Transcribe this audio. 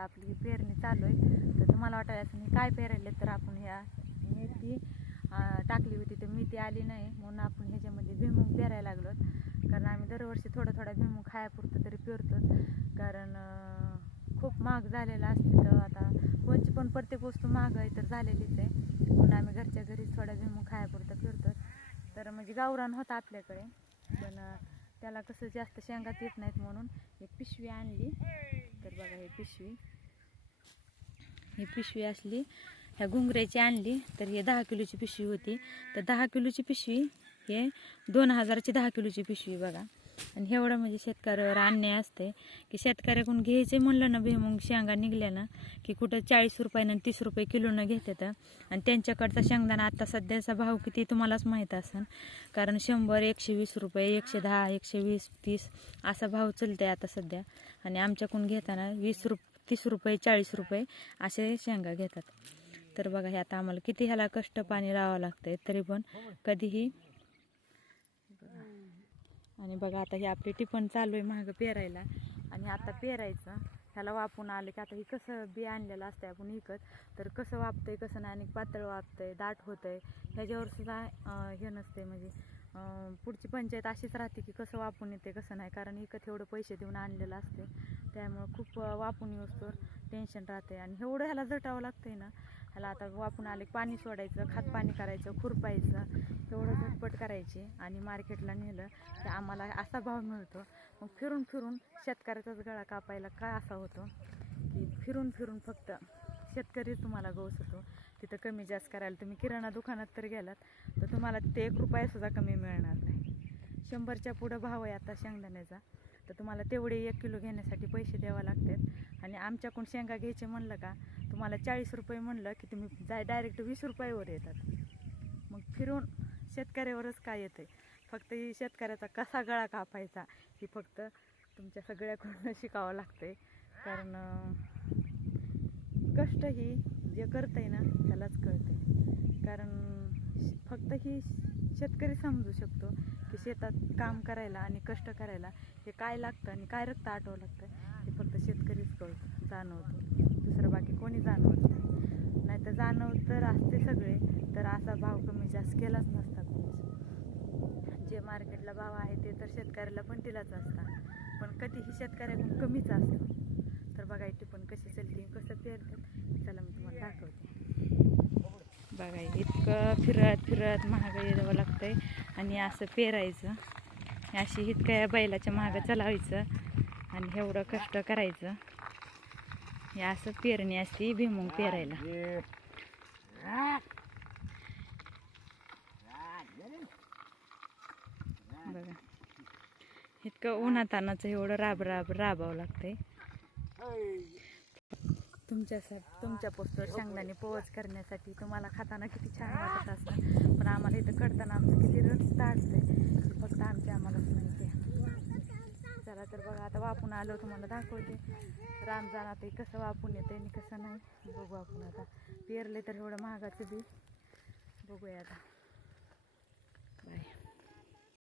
आता आपली पेरणी चालू आहे. तर तुम्हाला वाटायला असं मी काय पेरायले तर आपण ह्या मेथी टाकली होती. तर मेथी आली नाही म्हणून आपण ह्याच्यामध्ये भुईमुग पेरायला लागलो. कारण आम्ही दरवर्षी थोडा थोडा भुईमुग खायापुरतं तरी पेरतो. कारण खूप महाग झालेला असते. तर आता कोणची पण प्रत्येक वस्तू महाग आहे तर झालेलीच आहे. म्हणून आम्ही घरच्या घरीच थोडा भुईमुग खायापुरतं पेरतो. तर म्हणजे गावरान होता आपल्याकडे. पण त्याला कसं जास्त शेंगात येत नाहीत म्हणून एक पिशवी आणली. तर बघा हे पिशवी. ही पिशवी असली ह्या घुंगऱ्याची आणली तर हे दहा किलोची पिशवी होती. तर दहा किलोची पिशवी हे दोन हजारची दहा किलोची पिशवी बघा. आणि एवढं म्हणजे शेतकऱ्यावर अन्याय असते की शेतकऱ्याकडून घ्यायचे म्हणलं ना भुईमुग शेंगा निघल्या ना की कुठं चाळीस रुपयानं आणि तीस रुपये किलोनं घेतात. आणि त्यांच्याकडचा शेंगदाणा आता सध्याचा भाव किती तुम्हालाच माहीत असेल कारण शंभर एकशे वीस रुपये एकशे दहा एकशे वीस तीस असा भाव चलते आता सध्या. आणि आमच्याकडून घेताना वीस रुप तीस रुपये चाळीस रुपये असे शेंगा घेतात. तर बघा हे आता आम्हाला किती ह्याला कष्ट पाणी लावावं लागतंय तरी पण कधीही आणि बघा आता हे आपली टिपण चालू आहे महाग पेरायला. आणि आता पेरायचं. ह्याला वापून आलं की आता हे कसं बी आणलेलं असतं आपण विकत. तर कसं वापतंय कसं नाही आणि पातळ वापतंय दाट होतंय. ह्याच्यावर सुद्धा हे नसते म्हणजे पुढची पंचायत अशीच राहते की कसं वापून येते कसं नाही. कारण विकत एवढं पैसे देऊन आणलेलं असते त्यामुळं खूप वापून तर टेन्शन राहते आणि एवढं ह्याला झटावं लागतंय ना ह्याला आता वापून आले पाणी सोडायचं खात पाणी करायचं खुरपायचं एवढं झटपट करायची. आणि मार्केटला नेलं तर आम्हाला असा भाव मिळतो. मग फिरून फिरून शेतकऱ्याचाच गळा कापायला काय असा होतो की फिरून फिरून फक्त शेतकरी तुम्हाला गौस होतो तिथं कमी जास्त करायला तुम्ही किराणा दुकानात तर गेलात तर तुम्हाला ते एक रुपयासुद्धा कमी मिळणार नाही. शंभरच्या पुढं भाव आहे आता शेंगदाण्याचा. तर तुम्हाला तेवढे एक किलो घेण्यासाठी पैसे द्यावं लागतात. आणि आमच्याकडून शेंगा घ्यायचे म्हणलं का तुम्हाला चाळीस रुपये म्हणलं की तुम्ही जाय डायरेक्ट वीस रुपयावर येतात. मग फिरून शेतकऱ्यावरच काय आहे फक्त ही शेतकऱ्याचा कसा गळा कापायचा ही फक्त तुमच्या सगळ्याकडून शिकावं लागतंय. कारण कष्ट ही जे करतंय ना त्यालाच कळते कारण श- फक्त ही शेतकरी समजू शकतो की शेतात काम करायला आणि कष्ट करायला हे काय लागतं आणि काय रक्त आठवं लागतं हे फक्त शेतकरीच कळतो जाणवतो. दुसरं बाकी कोणी जाणवत नाही. नाही तर जाणव तर असते सगळे तर असा भाव कमी जास्त केलाच नसता कोणीच. जे मार्केटला भाव आहे ते तर शेतकऱ्याला पण दिलाच असता. पण कधीही शेतकऱ्याकडून कमीच असतं. तर बघा इथे पण कशी चलते कसं पेरतात चला मी तुम्हाला दाखवते. बघा इथे फिरत फिरत महागाई यावं आहे आणि असं पेरायचं. अशी इतकं या बैलाच्या मागं चालायचं आणि एवढं कष्ट करायचं. हे असं पेरणी असते भुईमुग पेरायला. बघा. इतकं उन्हातानाचं एवढं राब राब राबावं लागतंय. तुमच्यासाठी तुमच्या पोस्टवर शेंगदाणे पोवच करण्यासाठी तुम्हाला खाताना किती छान वाटत असतं. पण आम्हाला इथं कडताना आमचं किती रस ताडतंय ते फक्त आमच्या आम्हालाच माहिती आहे. चला तर बघा आता वापून आलो तुम्हाला दाखवते. रामजान आता कसं वापून येते आणि कसं नाही. बघू आपण आता. पेरले तर एवढं महागाचं बी. बघूया आता. बाय.